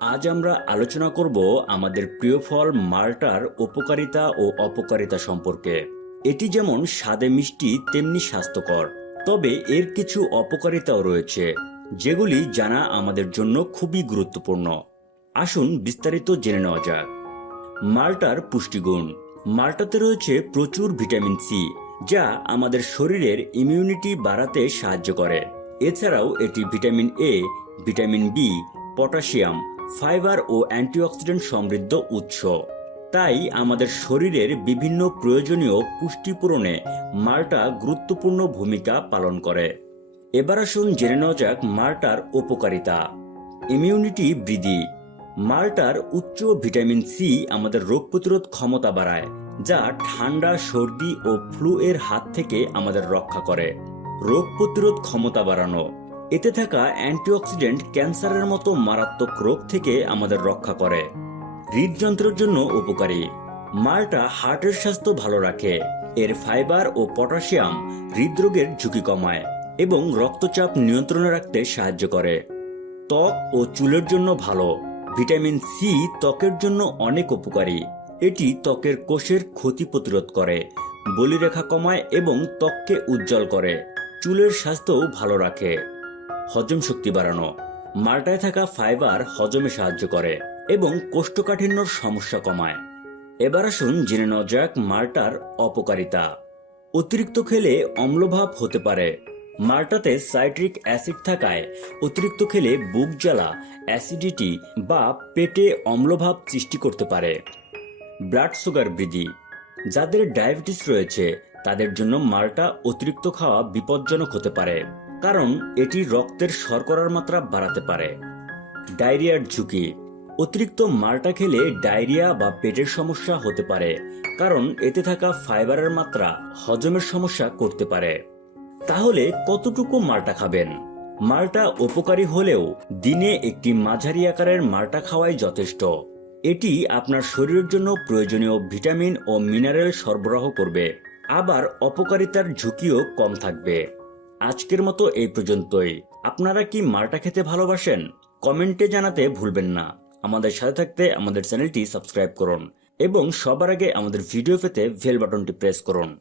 আজ আমরা আলোচনা করব আমাদের প্রিয় ফল মাল্টার উপকারিতা ও অপকারিতা সম্পর্কে। এটি যেমন স্বাদে মিষ্টি, তেমনি স্বাস্থ্যকর। তবে এর কিছু অপকারিতাও রয়েছে, যেগুলি জানা আমাদের জন্য খুবই গুরুত্বপূর্ণ। আসুন বিস্তারিত জেনে নেওয়া যাক। মাল্টার পুষ্টিগুণ। মাল্টাতে রয়েছে প্রচুর ভিটামিন সি, যা আমাদের শরীরের ইমিউনিটি বাড়াতে সাহায্য করে। এছাড়াও এটি vitamin A, vitamin B, potassium fibre O antioxidant সমৃদ্ধ উৎস। তাই আমাদের শরীরের বিভিন্ন প্রয়োজনীয় পুষ্টি পূরণে মাল্টা গুরুত্বপূর্ণ ভূমিকা পালন করে। এবার আসুন জেনে নেওয়া যাক মাল্টার উপকারিতা। ইমিউনিটি বৃদ্ধি। মাল্টার উচ্চ ভিটামিন সি আমাদের রোগ প্রতিরোধ ক্ষমতা বাড়ায়, যা ঠান্ডা, সর্দি ও ফ্লু এর হাত থেকে আমাদের রক্ষা করে। রোগ প্রতিরোধ ক্ষমতা বাড়ানো। এতে থাকা অ্যান্টিঅক্সিডেন্ট ক্যান্সারের মতো মারাত্মক রোগ থেকে আমাদের রক্ষা করে। হৃদযন্ত্রের জন্য উপকারী। মাল্টা হার্টের স্বাস্থ্য ভালো রাখে। এর ফাইবার ও পটাশিয়াম হৃদরোগের ঝুঁকি কমায় এবং রক্তচাপ নিয়ন্ত্রণে রাখতে সাহায্য করে। ত্বক ও চুলের জন্য ভালো। ভিটামিন সি ত্বকের জন্য অনেক উপকারী। এটি ত্বকের কোষের ক্ষতি প্রতিরোধ করে, বলিরেখা কমায় এবং ত্বককে উজ্জ্বল করে। চুলের স্বাস্থ্যও ভালো রাখে। হজম শক্তি বাড়ানো। মাল্টায় থাকা ফাইবার হজমে সাহায্য করে এবং কোষ্ঠকাঠিন্যর সমস্যা কমায়। এবার আসুন জেনে নেওয়া যাক মাল্টার অপকারিতা। অতিরিক্ত খেলে অম্লভাব হতে পারে। মাল্টাতে সাইট্রিক অ্যাসিড থাকায় অতিরিক্ত খেলে বুক জ্বালা, অ্যাসিডিটি বা পেটে অম্লভাব সৃষ্টি করতে পারে। ব্লাড সুগার বৃদ্ধি। যাদের ডায়াবেটিস রয়েছে, তাদের জন্য মাল্টা অতিরিক্ত খাওয়া বিপজ্জনক হতে পারে। কারণ এটি রক্তের শর্করার মাত্রা বাড়াতে পারে। ডায়রিয়ার ঝুঁকি। অতিরিক্ত মালটা খেলে ডায়রিয়া বা পেটের সমস্যা হতে পারে, কারণ এতে থাকা ফাইবারের মাত্রা হজমের সমস্যা করতে পারে। তাহলে কতটুকু মালটা খাবেন? মালটা উপকারী হলেও দিনে একটি মাঝারি আকারের মালটা খাওয়াই যথেষ্ট। এটি আপনার শরীরের জন্য প্রয়োজনীয় ভিটামিন ও মিনারেল সরবরাহ করবে। আবার অপকারিতার ঝুঁকিও কম থাকবে। আজকের মতো এই পর্যন্তই। আপনারা কি মারটা খেতে ভালোবাসেন? কমেন্টে জানাতে ভুলবেন না। আমাদের সাথে থাকতে আমাদের চ্যানেলটি সাবস্ক্রাইব করুন এবং সবার আগে আমাদের ভিডিও পেতে ভেল বাটনটি প্রেস করুন।